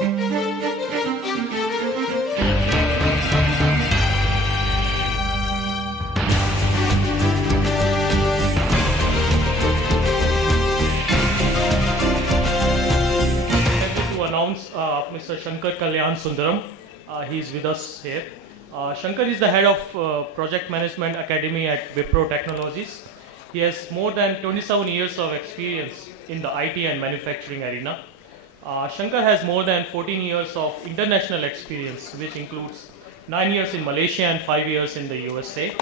Mr. Shankar K Sundaram. He is with us here. Shankar is the head of Project Management Academy at Wipro Technologies. He has more than 27 years of experience in the IT and manufacturing arena. Shankar has more than 14 years of international experience, which includes 9 years in Malaysia and 5 years in the USA.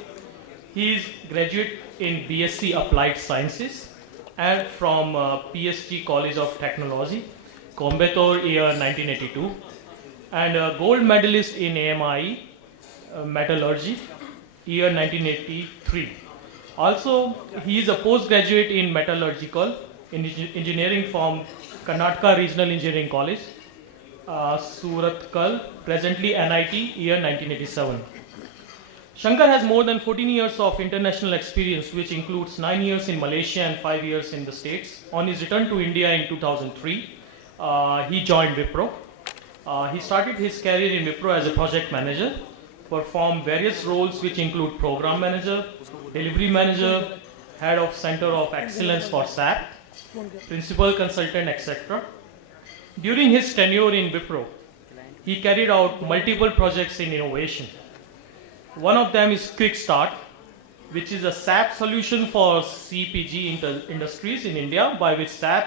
He is graduate in BSc Applied Sciences and from PSG College of Technology, Coimbatore year 1982, and a gold medalist in AMI Metallurgy year 1983. Also, he is a postgraduate in Metallurgical Engineering from Karnataka Regional Engineering College, Surathkal, presently NIT year 1987. Shankar has more than 14 years of international experience, which includes 9 years in Malaysia and 5 years in the States. On his return to India in 2003, he joined Wipro. He started his career in Wipro as a project manager, performed various roles which include program manager, delivery manager, head of Center of Excellence for SAP, principal consultant, etc. During his tenure in Wipro, he carried out multiple projects in innovation. One of them is Quick Start, which is a SAP solution for CPG industries in India, by which SAP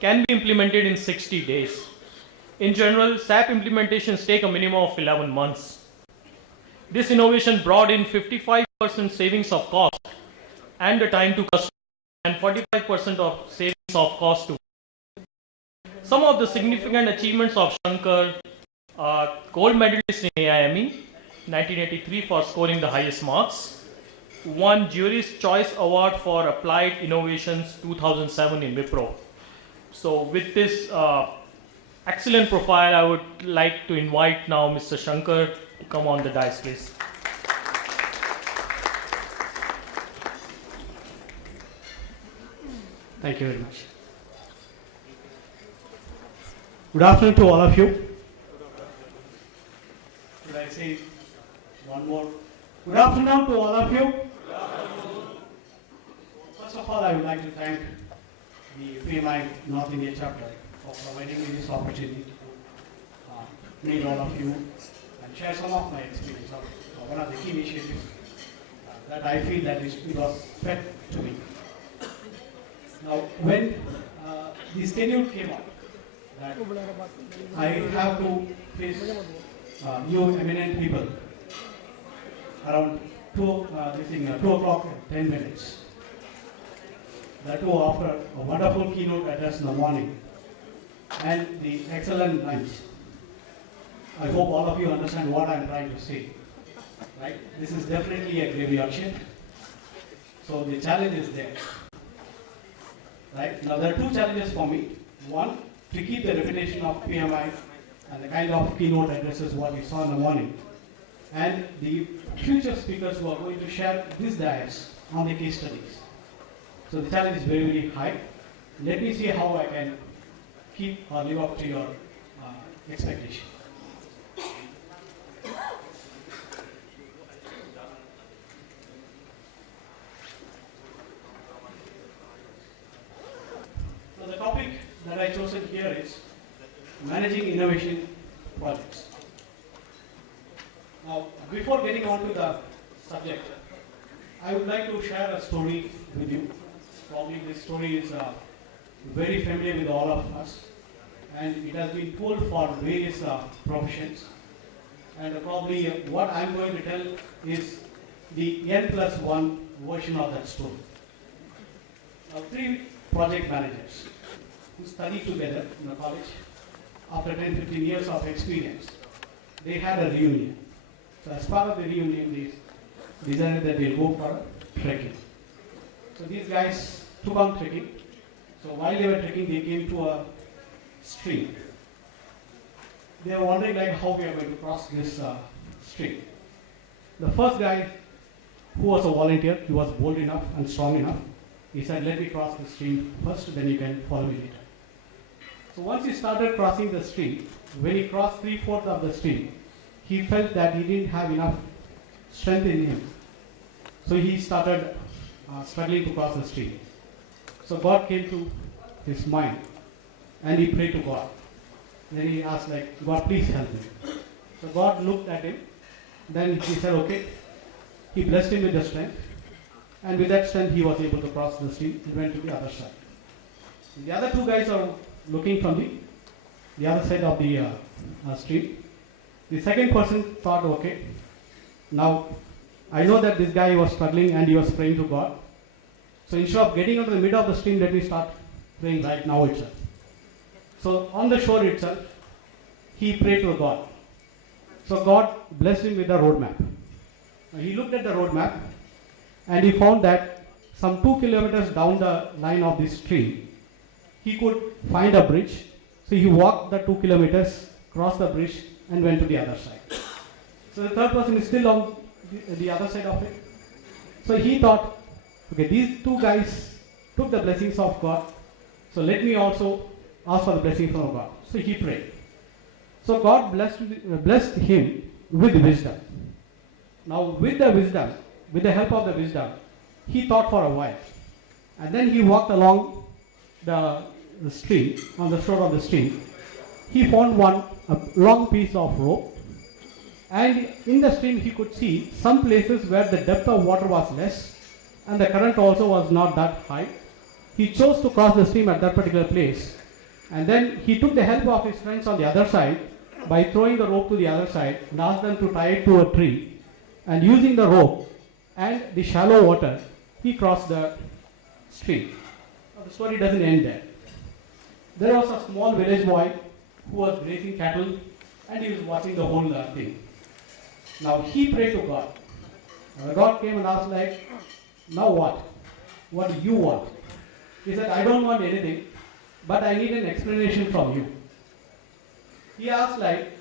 can be implemented in 60 days. In general, SAP implementations take a minimum of 11 months. This innovation brought in 55% savings of cost and the time to customer, and 45% of savings of cost to. Some of the significant achievements of Shankar are gold medalist in AIME 1983 for scoring the highest marks, won Jury's Choice Award for Applied Innovations 2007 in Wipro. So with this excellent profile, I would like to invite now Mr. Shankar to come on the dais, please. Thank you very much. Good afternoon to all of you. Should I say one more? Good afternoon to all of you. First of all, I would like to thank the PMI North India chapter for providing me this opportunity to meet all of you and share some of my experience of one of the key initiatives that I feel that it was fed to me. Now, when the schedule came up, that I have to face you eminent people around 2 o'clock and 10 minutes. That too after a wonderful keynote address in the morning and the excellent lunch. I hope all of you understand what I am trying to say. Right? This is definitely a graveyard shift. So the challenge is there. Right? Now there are 2 challenges for me. One, to keep the reputation of PMI and the kind of keynote addresses what we saw in the morning, and the future speakers who are going to share these diets on the case studies. So the challenge is very, very high. Let me see how I can keep or live up to your expectation. So the topic that I chosen here is managing innovation projects. Now, before getting on to the subject, I would like to share a story with you. Probably this story is very familiar with all of us, and it has been told for various professions. And probably what I'm going to tell is the N+1 version of that story. 3 project managers who studied together in a college. After 10-15 years of experience, they had a reunion. So as part of the reunion, they decided that they'll go for trekking. So these guys took on trekking. So while they were trekking, they came to a stream. They were wondering like how we are going to cross this stream. The first guy, who was a volunteer, he was bold enough and strong enough. He said, let me cross the stream first, then you can follow me later. So once he started crossing the stream, when he crossed 3/4 of the stream, he felt that he didn't have enough strength in him. So he started struggling to cross the stream. So God came to his mind and he prayed to God. Then he asked like, God, please help me. So God looked at him. Then he said, okay. He blessed him with the strength. And with that strength, he was able to cross the stream and went to the other side. The other two guys are looking from the other side of the stream. The second person thought, okay, now I know that this guy was struggling and he was praying to God. So instead of getting into the middle of the stream, let me start praying right now itself. So on the shore itself, he prayed to God. So God blessed him with a roadmap. He looked at the roadmap and he found that some 2 kilometers down the line of this stream, he could find a bridge. So he walked the 2 kilometers, crossed the bridge and went to the other side. So the third person is still on the other side of it. So he thought, okay, these two guys took the blessings of God. So let me also ask for the blessing from God. So he prayed. So God blessed him with wisdom. Now with the wisdom, with the help of the wisdom, he thought for a while. And then he walked along the stream, on the shore of the stream. He found a long piece of rope. And in the stream he could see some places where the depth of water was less and the current also was not that high. He chose to cross the stream at that particular place. And then he took the help of his friends on the other side by throwing the rope to the other side and asked them to tie it to a tree. And using the rope and the shallow water, he crossed the stream. Now the story doesn't end there. There was a small village boy who was grazing cattle and he was watching the whole thing. Now he prayed to God. God came and asked like, now what? What do you want? He said, I don't want anything, but I need an explanation from you. He asked like,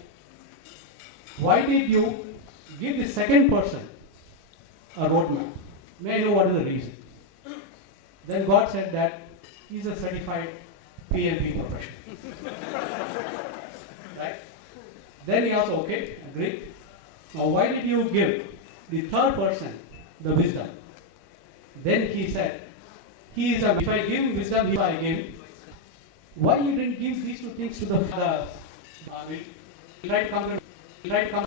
why did you give the second person a roadmap? May I know what is the reason? Then God said that he's a certified PMP professional. Right? Then he asked, okay, agreed. Now why did you give the third person the wisdom? Then he said, if I give him wisdom, if I give, why you didn't give these two things to the father? We try to come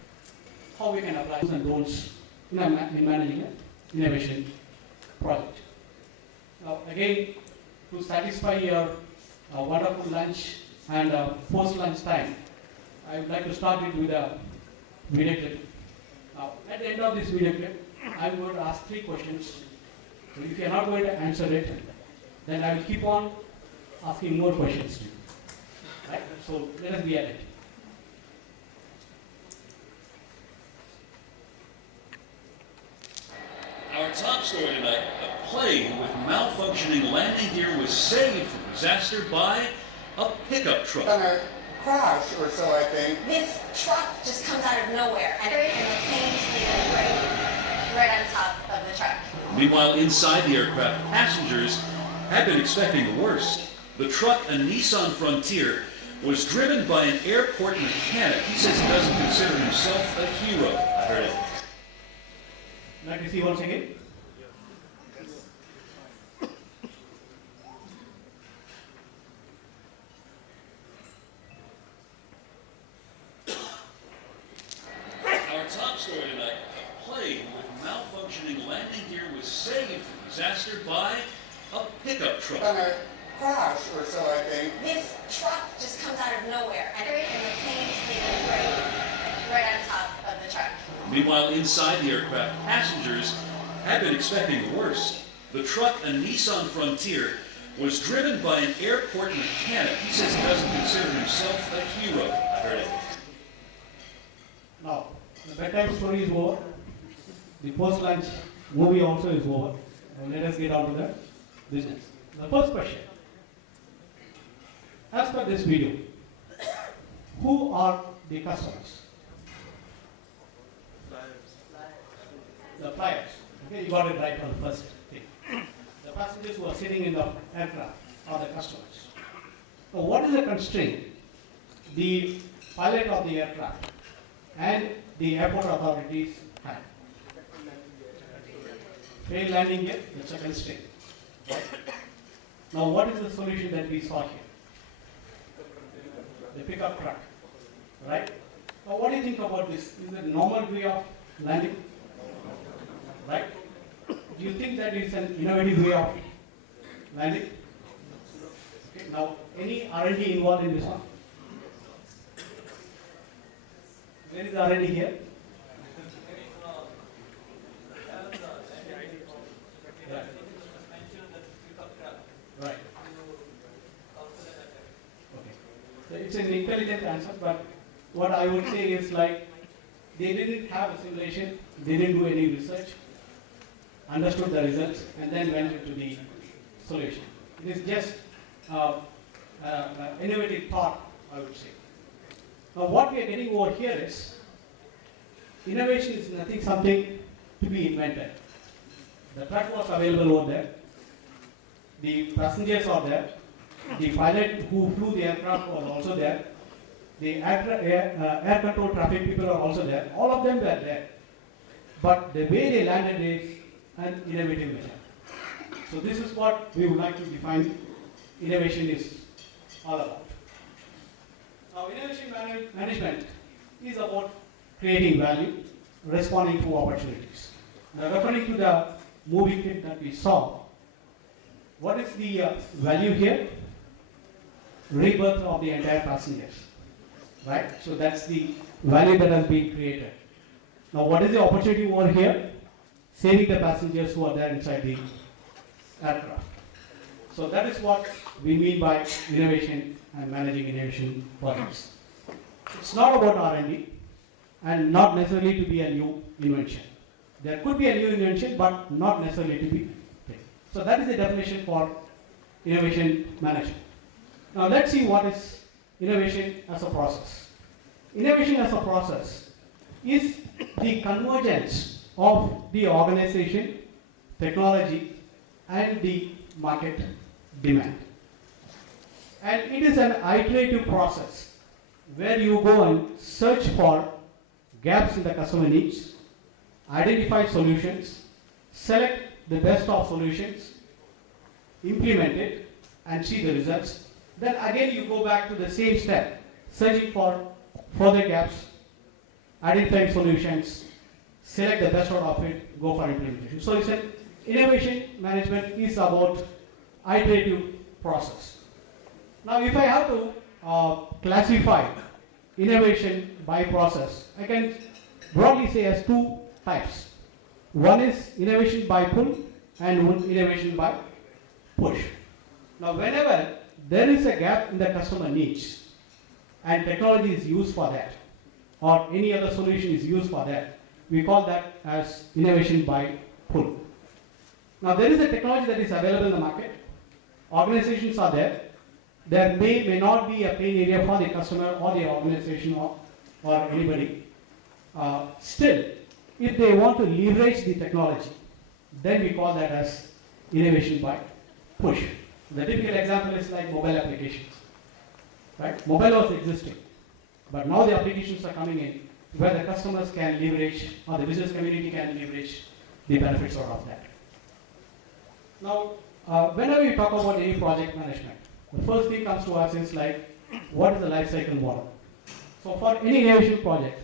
how we can apply do's and don'ts in managing an innovation project. Now again, to satisfy your wonderful lunch and post-lunch time, I would like to start it with a video clip. Now, at the end of this video clip, I'm going to ask 3 questions. So if you're not going to answer it, then I will keep on asking more questions to you. Right? So let us be at it. Our top story tonight, a plane with malfunctioning landing gear was saved from disaster by a pickup truck. Gonna crash or so, I think. This truck just comes out of nowhere, and the plane's leaving right on top of the truck. Meanwhile, inside the aircraft, passengers had been expecting the worst. The truck, a Nissan Frontier, was driven by an airport mechanic. He says he doesn't consider himself a hero. I heard it. Like to see once again? Our top story tonight, a plane with malfunctioning landing gear was saved from disaster by a pickup truck. Gonna crash or so, I think. This truck just comes out of nowhere, and the plane's leaving right on top of the truck. Meanwhile, inside the aircraft, passengers had been expecting the worst. The truck, a Nissan Frontier, was driven by an airport mechanic. He says he doesn't consider himself a hero. I heard it. Now, the bedtime story is over. The post-lunch movie also is over. Now let us get on to the business. The first question. As per this video, who are the customers? The flyers. Okay, you got it right on the first thing. The passengers who are sitting in the aircraft are the customers. Now, what is the constraint? The pilot of the aircraft and the airport authorities had. Failed landing gear, that's a constraint. Now, what is the solution that we saw here? The pickup truck, right? Now, what do you think about this? Is it a normal way of landing? Right? Do you think that it's an innovative way of landing? Okay, now, any R&D involved in this one? Where is R&D here? Yeah. Right. Okay. So it's an intelligent answer, but what I would say is like they didn't have a simulation, they didn't do any research, understood the results, and then went into the solution. It is just innovative thought, I would say. Now, what we are getting over here is innovation is nothing something to be invented. The truck was available over there. The passengers are there. The pilot who flew the aircraft was also there. The air control traffic people are also there. All of them were there. But the way they landed is an innovative method. So this is what we would like to define innovation is all about. Now, innovation management is about creating value, responding to opportunities. Now, referring to the movie clip that we saw, what is the value here? Rebirth of the entire passengers, right? So that's the value that has been created. Now, what is the opportunity over here? Saving the passengers who are there inside the aircraft. So that is what we mean by innovation and managing innovation projects. It's not about R&D and not necessarily to be a new invention. There could be a new invention, but not necessarily to be. So that is the definition for innovation management. Now let's see what is innovation as a process. Innovation as a process is the convergence of the organization, technology, and the market demand. And it is an iterative process where you go and search for gaps in the customer needs, identify solutions, select the best of solutions, implement it, and see the results. Then again you go back to the same step, searching for further gaps, identifying solutions, select the best out of it, go for implementation. So it's an innovation management is about iterative process. Now if I have to classify innovation by process, I can broadly say as two types. One is innovation by pull and one innovation by push. Now whenever there is a gap in the customer needs and technology is used for that or any other solution is used for that, we call that as innovation by pull. Now there is a technology that is available in the market, organizations are there, there may not be a pain area for the customer or the organization or anybody. Still, if they want to leverage the technology, then we call that as innovation by push. The typical example is like mobile applications. Right? Mobile was existing, but now the applications are coming in where the customers can leverage or the business community can leverage the benefits out of that. Now, whenever we talk about any project management, the first thing comes to us is like, what is the life cycle model? So for any innovation project,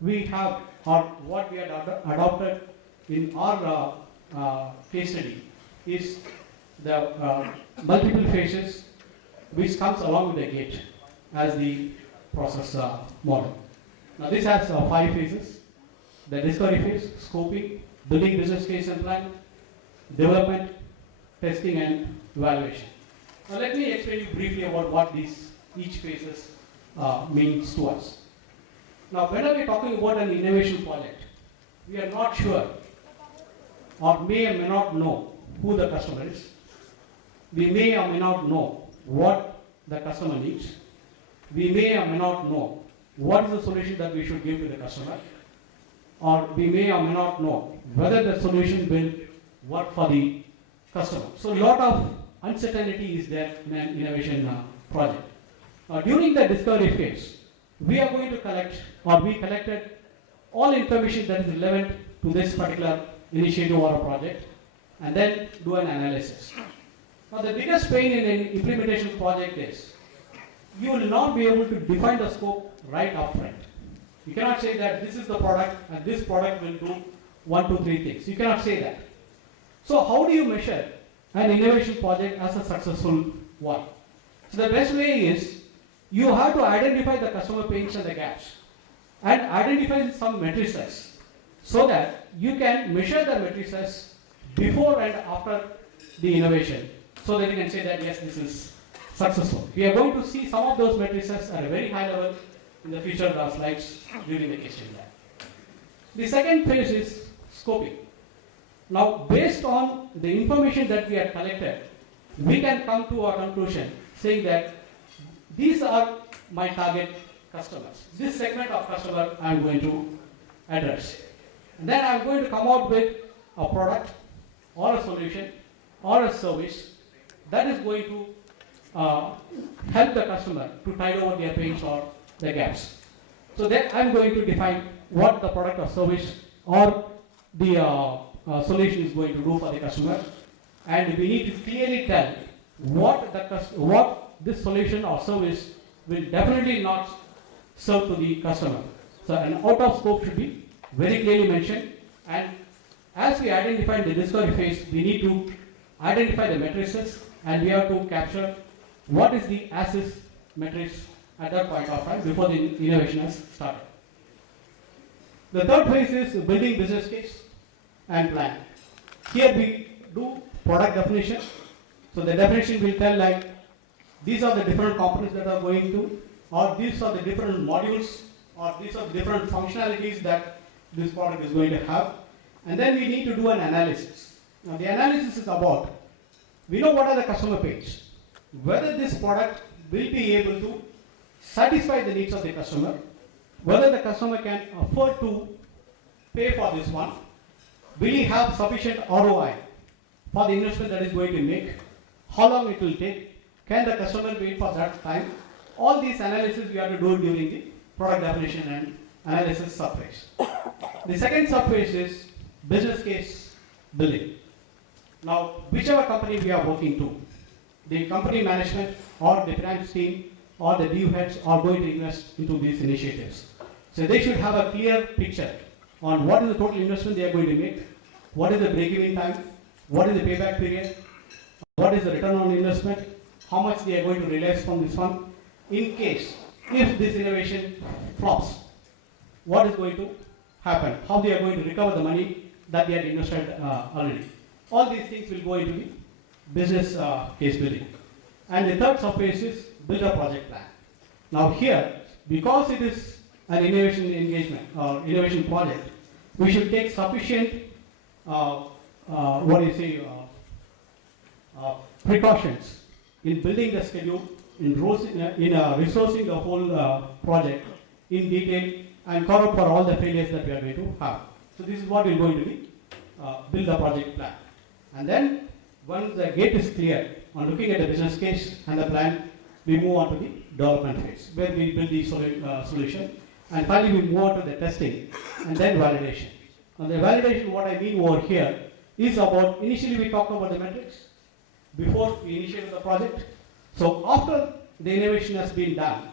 we have, or what we had adopted in our case study is the multiple phases which comes along with the gate as the process model. Now this has 5 phases: the discovery phase, scoping, building business case and plan, development, testing and evaluation. Now let me explain you briefly about what each phases means to us. Now whenever we are talking about an innovation project, we are not sure or may or may not know who the customer is. We may or may not know what the customer needs. We may or may not know what is the solution that we should give to the customer. Or we may or may not know whether the solution will work for the customer. So a lot of uncertainty is there in an innovation project. During the discovery phase, we are going to collect, or we collected all information that is relevant to this particular initiative or a project, and then do an analysis. Now, the biggest pain in an implementation project is you will not be able to define the scope right up front. You cannot say that this is the product and this product will do 1, 2, 3 things. You cannot say that. So how do you measure an innovation project as a successful one? So the best way is you have to identify the customer pains and the gaps and identify some matrices so that you can measure the matrices before and after the innovation so that you can say that yes, this is successful. We are going to see some of those matrices at a very high level in the future slides during the case study lab. The second phase is scoping. Now, based on the information that we have collected, we can come to a conclusion saying that these are my target customers. This segment of customer I am going to address. And then I am going to come out with a product or a solution or a service that is going to help the customer to tide over their pains or their gaps. So then I am going to define what the product or service or the solution is going to do for the customer, and we need to clearly tell what this solution or service will definitely not serve to the customer. So an out of scope should be very clearly mentioned, and as we identify in the discovery phase, we need to identify the matrices and we have to capture what is the as-is matrix at that point of time before the innovation has started. The third phase is building business case and plan. Here we do product definition. So the definition will tell like these are the different components that are going to, or these are the different modules, or these are the different functionalities that this product is going to have. And then we need to do an analysis. Now the analysis is about, we know what are the customer pains, whether this product will be able to satisfy the needs of the customer, whether the customer can afford to pay for this one, will he have sufficient ROI for the investment that is going to make, how long it will take, can the customer wait for that time. All these analysis we have to do during the product definition and analysis subphase. The second subphase is business case building. Now, whichever company we are working to, the company management or the finance team or the DU heads are going to invest into these initiatives. So they should have a clear picture on what is the total investment they are going to make, what is the break-even time, what is the payback period, what is the return on investment, how much they are going to realize from this one. In case, if this innovation flops, what is going to happen, how they are going to recover the money that they had invested already. All these things will go into the business case building. And the third subphase is build a project plan. Now here, because it is an innovation engagement or innovation project, we should take sufficient precautions in building the schedule, in resourcing the whole project in detail and cover for all the failures that we are going to have. So this is what we are going to be, build the project plan. And then once the gate is clear on looking at the business case and the plan, we move on to the development phase where we build the solution, and finally we move on to the testing and then validation. Now the validation, what I mean over here is about, initially we talked about the metrics before we initiated the project. So after the innovation has been done,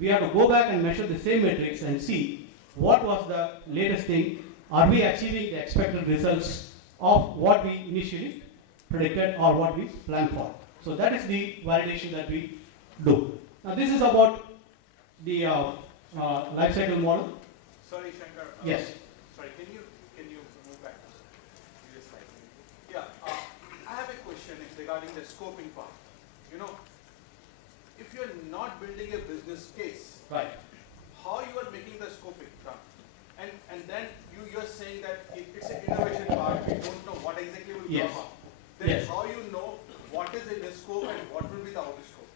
we have to go back and measure the same metrics and see what was the latest thing. Are we achieving the expected results of what we initially predicted or what we planned for? So that is the validation that we do. Now this is about the life cycle model. Sorry, Shankar. Yes. Sorry, can you move back to this slide? Yeah, I have a question. It's regarding the scoping part. You know, if you're not building a business case, Right. how you are making the scoping from? And then you're saying that it's an innovation part. We don't know what exactly will Yes. come up. Then Yes. how you know what is in the scope and what will be the out of scope?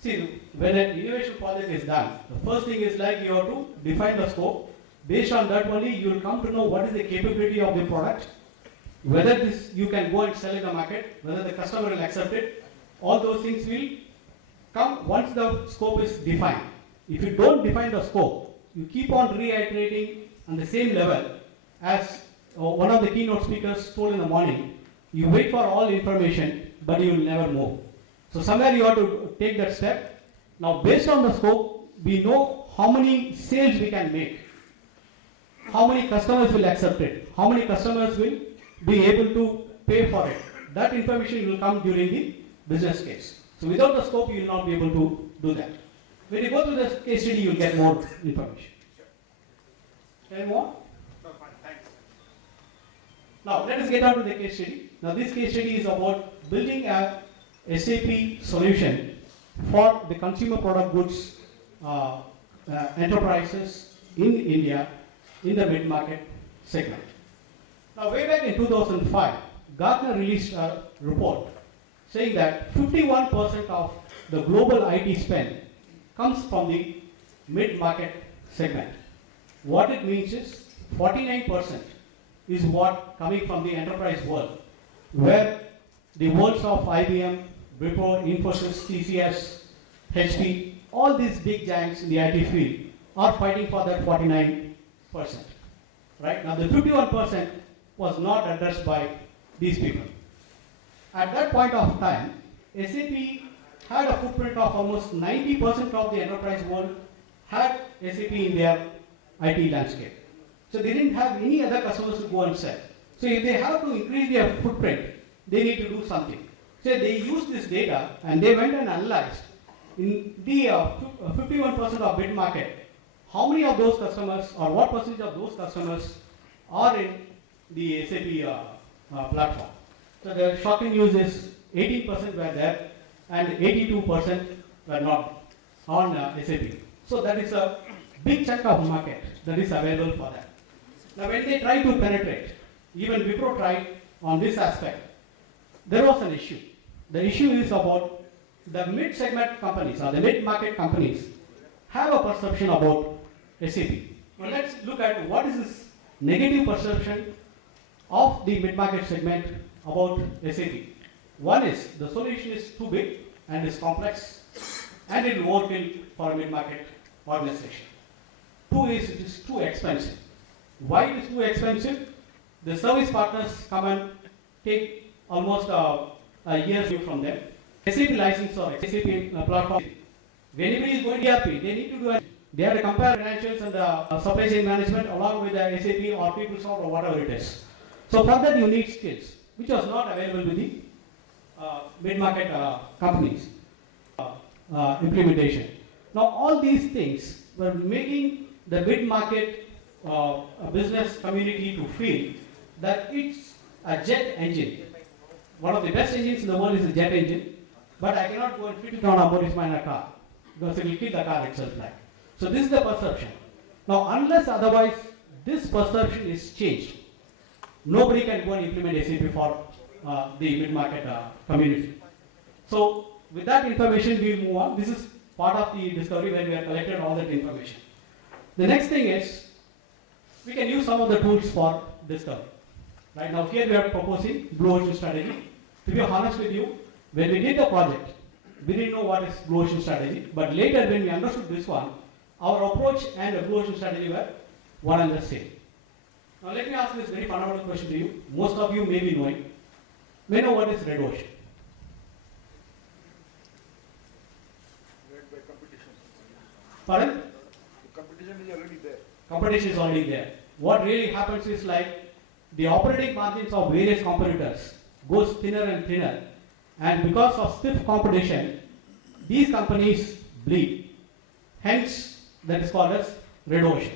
See, when an innovation project is done, the first thing is like you have to define the scope. Based on that only, you will come to know what is the capability of the product, whether this you can go and sell in the market, whether the customer will accept it. All those things will once the scope is defined. If you don't define the scope, you keep on reiterating on the same level as one of the keynote speakers told in the morning, you wait for all information, but you will never move. So somewhere you have to take that step. Now based on the scope, we know how many sales we can make, how many customers will accept it, how many customers will be able to pay for it. That information will come during the business case. So without the scope, you will not be able to do that. When you go to the case study, you will get more information. Any more? No, fine, thanks. Now let us get on to the case study. Now this case study is about building a SAP solution for the consumer product goods enterprises in India in the mid-market segment. Now way back in 2005, Gartner released a report saying that 51% of the global IT spend comes from the mid-market segment. What it means is 49% is what coming from the enterprise world, where the worlds of IBM, Wipro, Infosys, TCS, HP, all these big giants in the IT field are fighting for that 49%. Right? Now the 51% was not addressed by these people. At that point of time, SAP had a footprint of almost 90% of the enterprise world had SAP in their IT landscape. So they didn't have any other customers to go and sell. So if they have to increase their footprint, they need to do something. So they used this data and they went and analyzed in the 51% of mid-market, how many of those customers or what percentage of those customers are in the SAP platform. So the shocking news is 18% were there and 82% were not on SAP. So that is a big chunk of market that is available for that. Now when they try to penetrate, even Wipro tried on this aspect, there was an issue. The issue is about the mid-segment companies or the mid-market companies have a perception about SAP. Now let's look at what is this negative perception of the mid-market segment about SAP. One is the solution is too big and is complex and it will overkill for a mid-market organization. Two is it is too expensive. Why it is too expensive? The service partners come and take almost a year's due from them. SAP license or SAP platform. When anybody is going to ERP, they need to do they have to compare financials and the supply chain management along with the SAP or PeopleSoft or whatever it is. So for that you need skills, which was not available with the mid-market companies implementation. Now all these things were making the mid-market business community to feel that it's a jet engine. One of the best engines in the world is a jet engine, but I cannot go and fit it on a Morris-Minor car because it will kill the car itself. So this is the perception. Now unless otherwise this perception is changed, nobody can go and implement SAP for the mid-market community. So with that information we will move on. This is part of the discovery when we have collected all that information. The next thing is we can use some of the tools for discovery. Right now here we are proposing Blue Ocean strategy. To be honest with you, when we did the project, we didn't know what is Blue Ocean strategy, but later when we understood this one, our approach and the Blue Ocean strategy were one and the same. Now let me ask this very fundamental question to you. Most of you may be knowing. May know what is Red Ocean. Led by competition. Pardon? The competition is already there. Competition is already there. What really happens is like the operating margins of various competitors goes thinner and thinner, and because of stiff competition, these companies bleed. Hence, that is called as Red Ocean.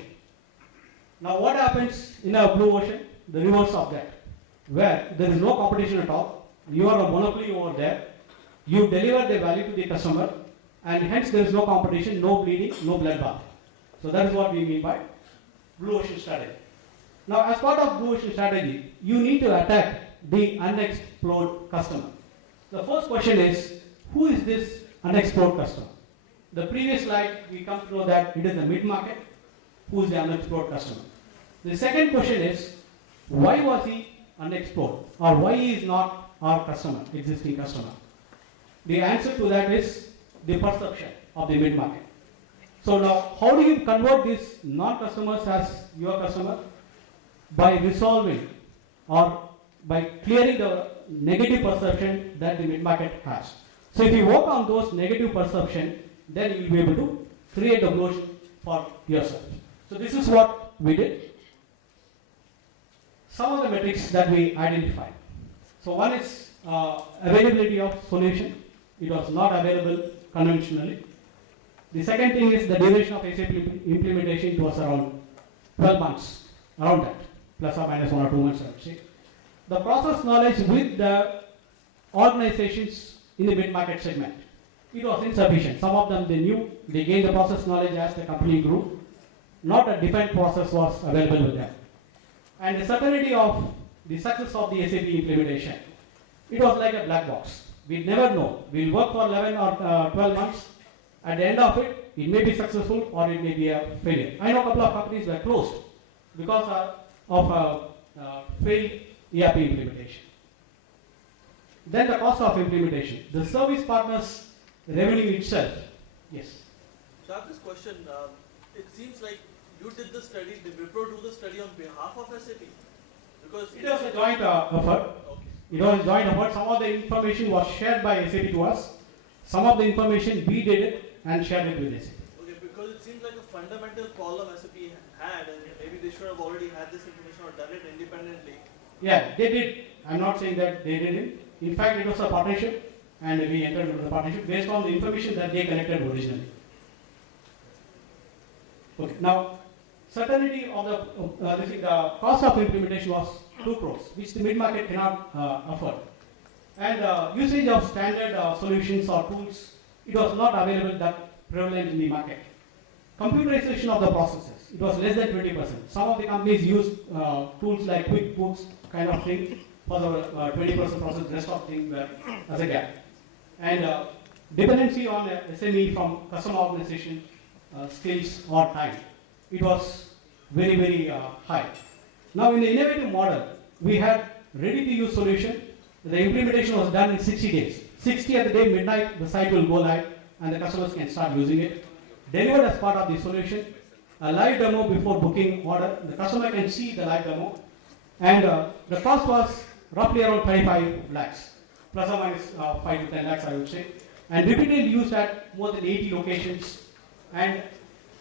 Now what happens in a Blue Ocean? The reverse of that, where there is no competition at all, you are a monopoly over there, you deliver the value to the customer, and hence there is no competition, no bleeding, no bloodbath. So that is what we mean by Blue Ocean strategy. Now as part of Blue Ocean strategy, you need to attack the unexplored customer. The first question is, who is this unexplored customer? The previous slide, we come to know that it is the mid-market. Who is the unexplored customer? The second question is, why was he unexplored? Or why he is not our customer, existing customer? The answer to that is, the perception of the mid-market. So now, how do you convert these non-customers as your customer? By resolving or by clearing the negative perception that the mid-market has. So if you work on those negative perception, then you will be able to create the growth for yourself. So this is what we did. Some of the metrics that we identified. So one is availability of solution. It was not available conventionally. The second thing is the duration of SAP implementation. It was around 12 months, around that, plus or minus 1 or 2 months, I would say. The process knowledge with the organizations in the mid-market segment, it was insufficient. Some of them, they knew, they gained the process knowledge as the company grew. Not a defined process was available with them. And the certainty of the success of the SAP implementation, it was like a black box. We never know. We'll work for 11 or 12 months. At the end of it, it may be successful or it may be a failure. I know a couple of companies were closed because of failed ERP implementation. Then the cost of implementation. The service partners' revenue itself. Yes. So I have this question. It seems like you did the study. Did Wipro do the study on behalf of SAP? Because It was a joint effort. Okay. It was a joint effort. Some of the information was shared by SAP to us. Some of the information we did it and shared it with SAP. Okay, because it seems like a fundamental problem SAP had, and maybe they should have already had this information or done it independently. Yeah, they did. I'm not saying that they didn't. In fact, it was a partnership, and we entered into the partnership based on the information that they collected originally. Okay, now, certainty of the cost of implementation was 2 crores, which the mid-market cannot afford. And usage of standard solutions or tools, it was not available that prevalent in the market. Computerization of the processes, it was less than 20%. Some of the companies used tools like QuickBooks kind of thing for the 20% process, rest of things were as a gap. And dependency on SME from customer organization skills or time, it was very, very high. Now in the innovative model, we had ready-to-use solution. The implementation was done in 60 days. 60th day midnight, the site will go live and the customers can start using it. Delivered as part of the solution, a live demo before booking order. The customer can see the live demo. And the cost was roughly around 35 lakhs, plus or minus 5 to 10 lakhs, I would say. And repeatedly used at more than 80 locations. And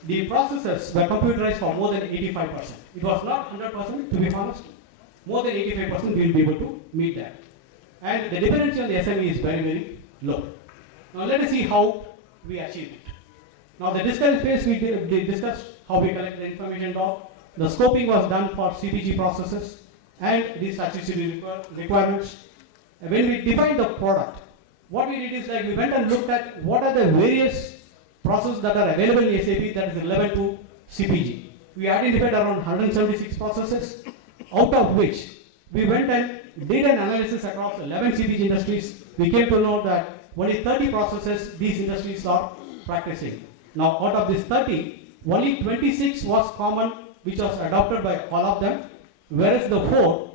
the processes were computerized for more than 85%. It was not 100%, to be honest. More than 85% we will be able to meet that. And the dependency on the SME is very, very low. Now let us see how we achieved it. Now the discussion phase, we discussed how we collect the information log. The scoping was done for CPG processes and the statutory requirements. And when we defined the product, what we did is like we went and looked at what are the various processes that are available in SAP that is relevant to CPG. We identified around 176 processes, out of which we went and did an analysis across 11 CPG industries. We came to know that only 30 processes these industries are practicing. Now, out of this 30, only 26 was common, which was adopted by all of them, whereas the 4,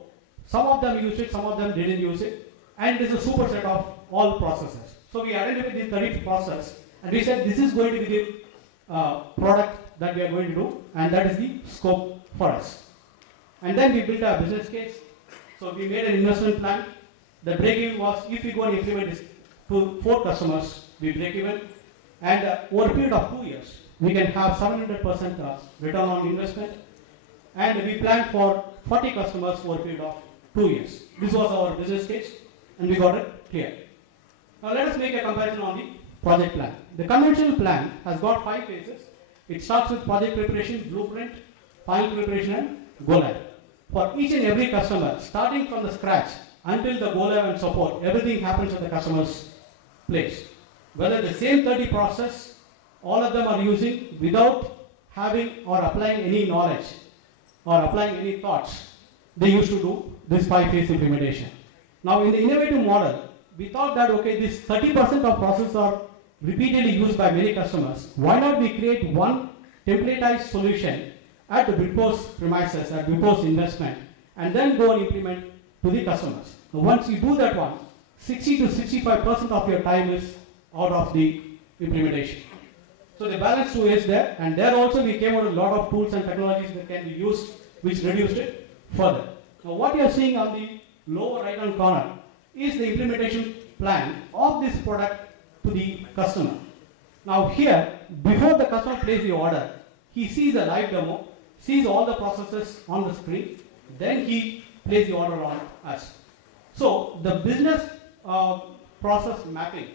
some of them used it, some of them didn't use it, and it is a superset of all processes. So we identified the 30th process, and we said this is going to be the product that we are going to do, and that is the scope for us. And then we built a business case. So we made an investment plan. The break-even was, if we go and implement this to 4 customers, we break even. And over a period of 2 years, we can have 700% return on investment. And we planned for 40 customers over a period of 2 years. This was our business case, and we got it clear. Now let us make a comparison on the project plan. The conventional plan has got 5 phases. It starts with project preparation, blueprint, final preparation, and go live. For each and every customer, starting from the scratch until the go live and support, everything happens at the customer's place. Whether the same 30 process, all of them are using without having or applying any knowledge or applying any thoughts, they used to do this 5-phase implementation. Now in the innovative model, we thought that okay, this 30% of process are repeatedly used by many customers. Why not we create one templatized solution at the Wipro's premises, at Wipro's investment, and then go and implement to the customers. Now, once you do that one, 60 to 65% of your time is out of the implementation. So the balance 2 is there, and there also we came out with a lot of tools and technologies that can be used, which reduced it further. Now what you are seeing on the lower right hand corner is the implementation plan of this product to the customer. Now here, before the customer places the order, he sees a live demo, sees all the processes on the screen, then he places the order on us. So the business process mapping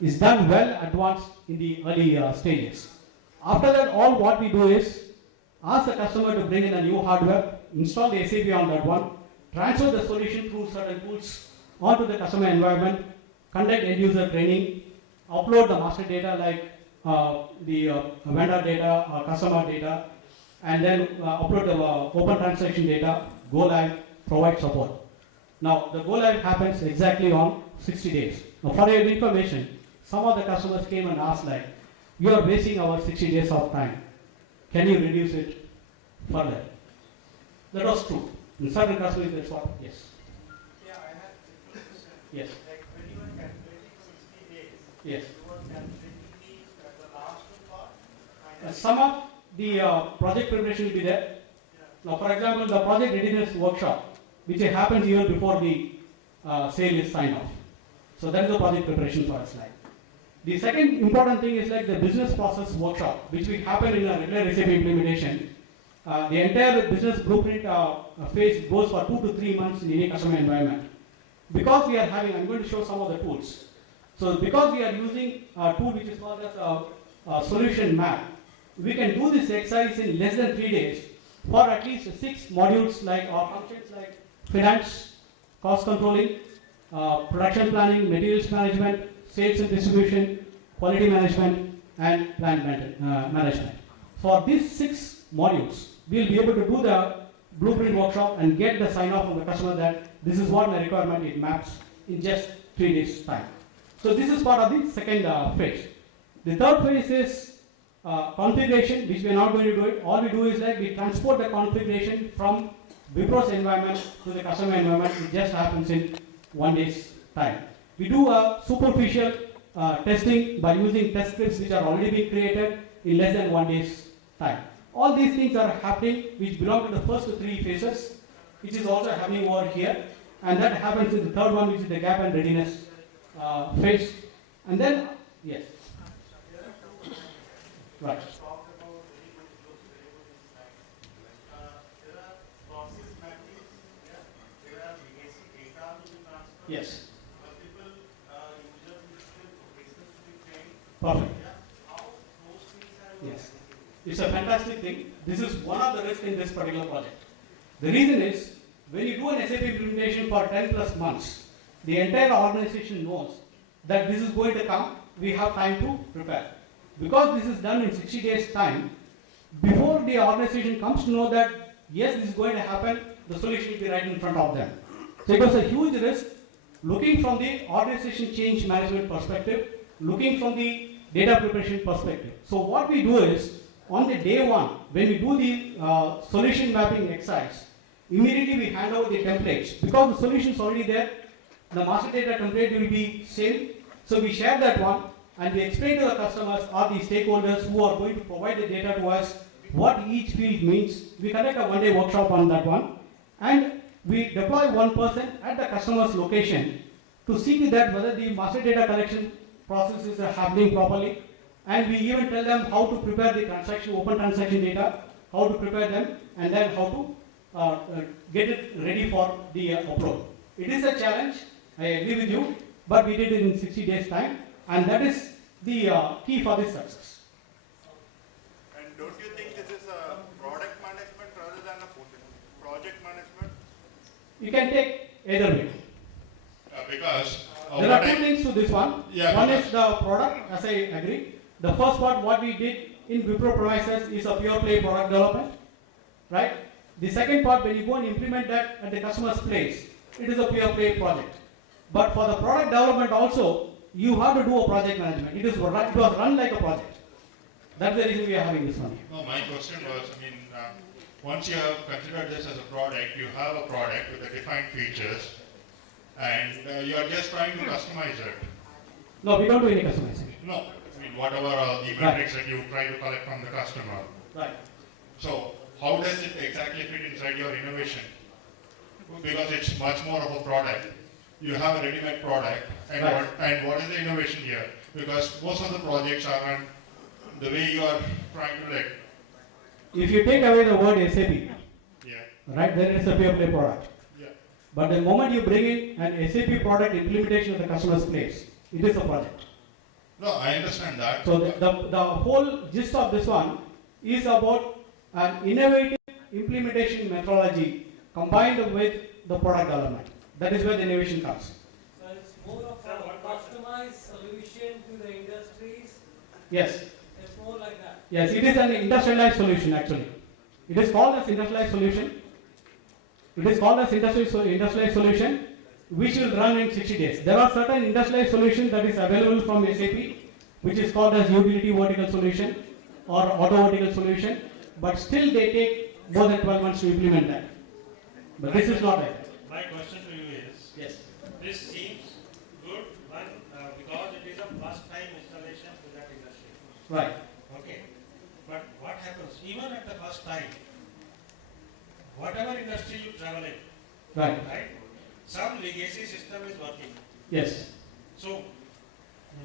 is done well advanced in the early stages. After that, all what we do is ask the customer to bring in a new hardware, install the SAP on that one, transfer the solution through certain tools onto the customer environment, conduct end user training, upload the master data like the vendor data or customer data, and then upload the open transaction data, go live, provide support. Now the go live happens exactly on 60 days. Now for your information, some of the customers came and asked like, you are wasting our 60 days of time. Can you reduce it further? That was true. In certain customers, that's what, yes. Yeah, I had a question. Yes. Like when you were calculating 60 days, Yes. you were calculating the last part. Some of the project preparation will be there. Now, for example, the project readiness workshop, which happens even before the sale is signed off. So that is the project preparation for us. Like the second important thing is like the business process workshop, which will happen in a regular SAP implementation. The entire business blueprint phase goes for 2 to 3 months in any customer environment. Because we are having, I'm going to show some of the tools. So because we are using a tool which is called as a solution map, we can do this exercise in less than 3 days for at least 6 modules like or functions like finance, cost controlling, production planning, materials management, sales and distribution, quality management, and plant management. For these 6 modules, we will be able to do the blueprint workshop and get the sign off from the customer that this is what my requirement it maps in just 3 days time. So this is part of the second phase. The third phase is configuration, which we are not going to do it. All we do is like we transport the configuration from Wipro's environment to the customer environment. It just happens in 1 day's time. We do a superficial testing by using test scripts which are already being created in less than 1 day's time. All these things are happening which belong to the first 3 phases, which is also happening over here, and that happens in the third one, which is the gap and readiness phase. And then, yes. Right. Yes. Perfect. Yes. It's a fantastic thing. This is one of the risks in this particular project. The reason is, when you do an SAP implementation for 10 plus months, the entire organization knows that this is going to come, we have time to prepare. Because this is done in 60 days time, before the organization comes to know that, yes, this is going to happen, the solution will be right in front of them. So it was a huge risk, looking from the organization change management perspective, looking from the data preparation perspective. So what we do is, on the day 1, when we do the solution mapping exercise, immediately we hand over the templates. Because the solution is already there, the master data template will be same. So we share that one and we explain to the customers or the stakeholders who are going to provide the data to us what each field means. We conduct a 1-day workshop on that one and we deploy one person at the customer's location to see that whether the master data collection process is happening properly, and we even tell them how to prepare the transaction, open transaction data, how to prepare them, and then how to get it ready for the upload. It is a challenge, I agree with you, but we did it in 60 days time, and that is the key for this success. And don't you think this is a product management rather than a project management? You can take either way. Because there are 2 things to this one. Yeah, one is the product, as I agree. The first part, what we did in Wipro premises is a pure play product development, right? The second part, when you go and implement that at the customer's place, it is a pure play project. But for the product development also, you have to do a project management. It was run like a project. That's the reason we are having this one here. no, my question was, once you have considered this as a product, you have a product with the defined features, and you are just trying to customize it. No, we don't do any customization. No, whatever the metrics that you try to collect from the customer. Right. So how does it exactly fit inside your innovation? Because it's much more of a product. You have a ready-made product, and Right. what is the innovation here? Because most of the projects are run the way you are trying to like, If you take away the word SAP, yeah, right, then it's a pure play product. yeah. But the moment you bring in an SAP product implementation at the customer's place, it is a project. No, I understand that. So the whole gist of this one is about an innovative implementation methodology combined with the product development. That is where the innovation comes. So it's more of a customized solution to the industries. Yes. It's more like that. Yes, it is an industrialized solution actually. It is called as industrialized solution. It is called as industrialized solution which will run in 60 days. There are certain industrialized solutions that is available from SAP which is called as utility vertical solution or auto vertical solution, but still they take more than 12 months to implement that. But this is not like that. My question to you is, Yes. this seems good because it is a first time installation in that industry. Right. Okay. But what happens, even at the first time, whatever industry you travel in, Right. some legacy system is working. Yes. So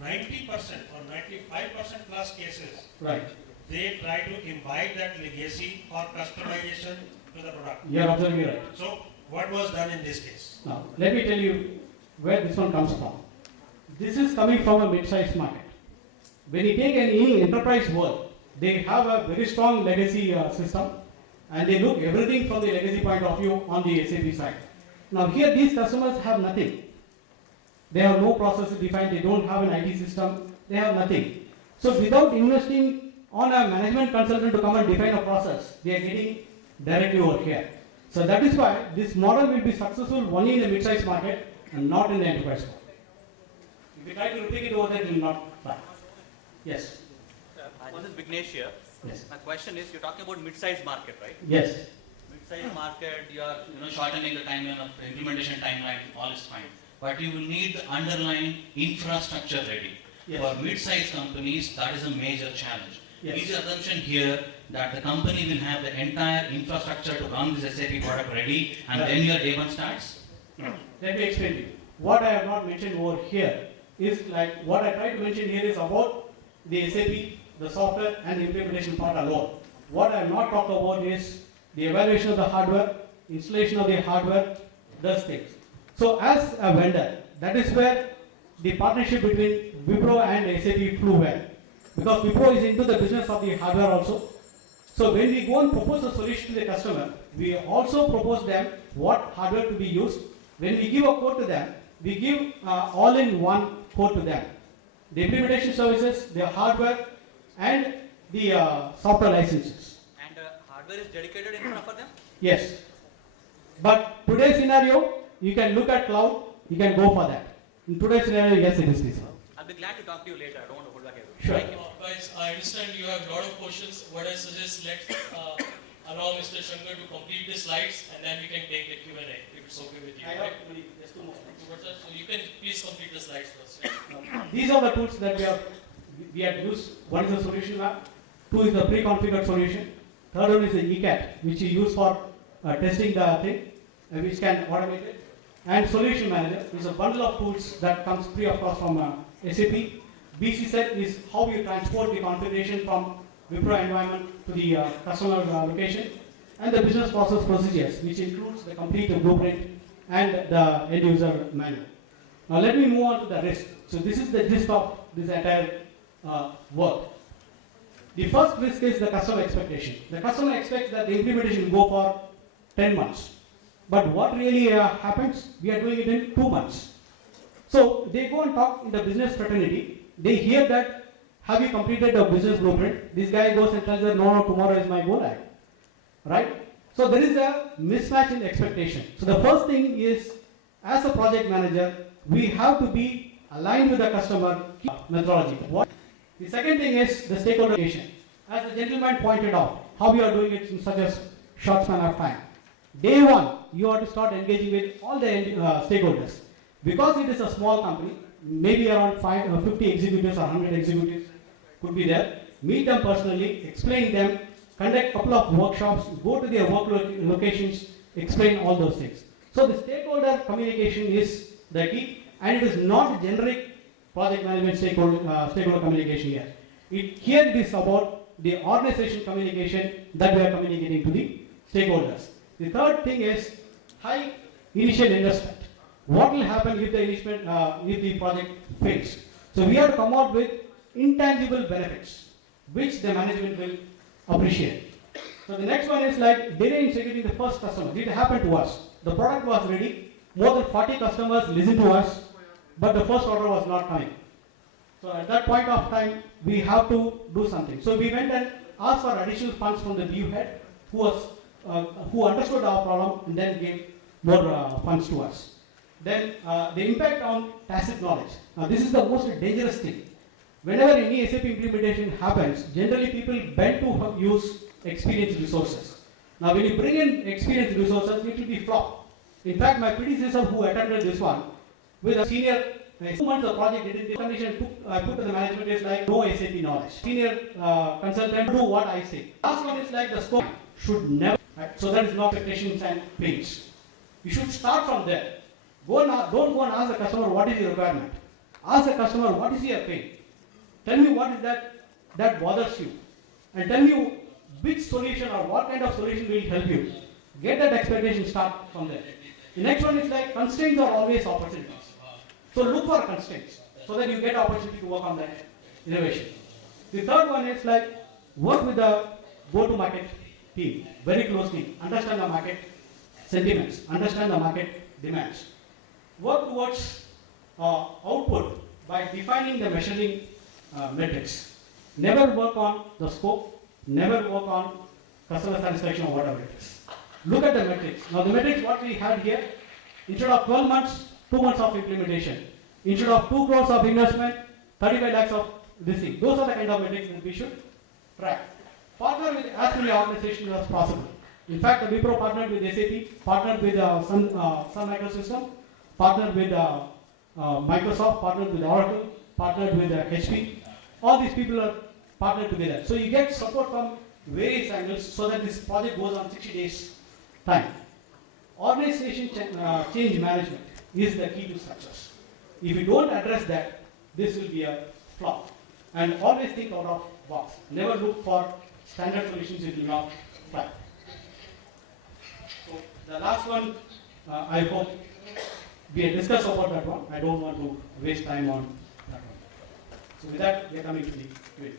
90% or 95% plus cases, Right. they try to imbibe that legacy or customization to the product. You are absolutely right. So what was done in this case? Now, let me tell you where this one comes from. This is coming from a mid-sized market. When you take any enterprise world, they have a very strong legacy system and they look everything from the legacy point of view on the SAP side. Now here these customers have nothing. They have no process defined, they don't have an IT system, they have nothing. So without investing on a management consultant to come and define a process, they are getting directly over here. So that is why this model will be successful only in the mid-sized market and not in the enterprise market. If we try to replicate over there, it will not fly. Yes. This is Vignesh here. Yes. My question is, you're talking about mid-sized market, right? Yes. Mid-sized market, you are shortening the timeline of the implementation timeline, all is fine. But you will need the underlying infrastructure ready. Yes. For mid-sized companies, that is a major challenge. Yes. Is your assumption here that the company will have the entire infrastructure to run this SAP product ready and Right. then your day one starts? Let me explain to you. What I have not mentioned over here is like what I try to mention here is about the SAP, the software and the implementation part alone. What I have not talked about is the evaluation of the hardware, installation of the hardware, those things. So as a vendor, that is where the partnership between Wipro and SAP flew well. Because Wipro is into the business of the hardware also. So when we go and propose a solution to the customer, we also propose them what hardware to be used. When we give a quote to them, we give all-in-one quote to them. The implementation services, the hardware, and the software licenses. And hardware is dedicated infra for them? Yes. But today's scenario, you can look at cloud, you can go for that. In today's scenario, yes, it is this one. I'll be glad to talk to you later. I don't want to hold back everything. Sure. Thank you. Guys, I understand you have a lot of questions. What I suggest, let's allow Mr. Shankar to complete the slides and then we can take the Q&A if it's okay with you. Right? just 2 more slides. So you can please complete the slides first. These are the tools that we have used. One is the solution lab, 2 is the pre-configured solution, third one is the ECAT, which is used for testing the thing, which can automate it, and solution manager is a bundle of tools that comes free of cost from SAP. BC set is how you transport the configuration from Wipro environment to the customer location, and the business process procedures, which includes the complete blueprint and the end user manual. Now let me move on to the risk. So this is the gist of this entire work. The first risk is the customer expectation. The customer expects that the implementation will go for 10 months. But what really happens? We are doing it in 2 months. So they go and talk in the business fraternity. They hear that, have you completed the business blueprint? This guy goes and tells them, no, tomorrow is my go live. Right? So there is a mismatch in expectation. So the first thing is, as a project manager, we have to be aligned with the customer methodology. The second thing is the stakeholder relation. As the gentleman pointed out, how we are doing it in such a short span of time. Day one, you have to start engaging with all the stakeholders. Because it is a small company, maybe around 50 executives or 100 executives, could be there. Meet them personally, explain them, conduct a couple of workshops, go to their work locations, explain all those things. So the stakeholder communication is the key, and it is not generic project management stakeholder communication here. Here it is about the organization communication that we are communicating to the stakeholders. The third thing is high initial investment. What will happen if the project fails? So we have to come out with intangible benefits, which the management will appreciate. So the next one is like delay in securing the first customer. It happened to us. The product was ready. More than 40 customers listened to us, but the first order was not coming. So at that point of time, we have to do something. So we went and asked for additional funds from the BU head, who understood our problem and then gave more funds to us. Then the impact on tacit knowledge. Now this is the most dangerous thing. Whenever any SAP implementation happens, generally people bend to use experienced resources. Now when you bring in experienced resources, it will be flop. In fact, my predecessor who attended this one, with a senior, 2 months the project did the condition I put to the management is like no SAP knowledge. Senior consultant do what I say. Last one is like the scope should never, right? So there is no expectations and pains. You should start from there. Don't go and ask the customer what is your requirement. Ask the customer what is your pain. Tell me what is that bothers you, and tell me which solution or what kind of solution will help you. Get that expectation, start from there. The next one is like constraints are always opportunities. So look for constraints so that you get opportunity to work on that innovation. The third one is like work with the go-to-market team very closely. Understand the market sentiments, understand the market demands. Work towards output by defining the measuring metrics. Never work on the scope, never work on customer satisfaction or whatever it is. Look at the metrics. Now the metrics what we have here, instead of 12 months, 2 months of implementation. Instead of 2 crores of investment, 35 lakhs of this thing. Those are the kind of metrics that we should track. Partner with as many organizations as possible. In fact, the Wipro partnered with SAP, partnered with Sun Microsystem, partnered with Microsoft, partnered with Oracle, partnered with HP. All these people are partnered together. So you get support from various angles so that this project goes on 60 days time. Organization change management is the key to success. If you don't address that, this will be a flop. And always think out of box. Never look for standard solutions, it will not fly. So the last one, I hope we have discussed about that one. I don't want to waste time on that one. So with that, we are coming to the Q&A.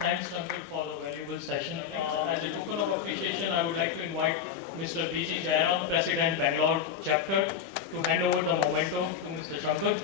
Thanks, Shankar, for the valuable session. As a token of appreciation, I would like to invite Mr. B.G. Jairam, President, Bangalore Chapter, to hand over the memento to Mr. Shankar.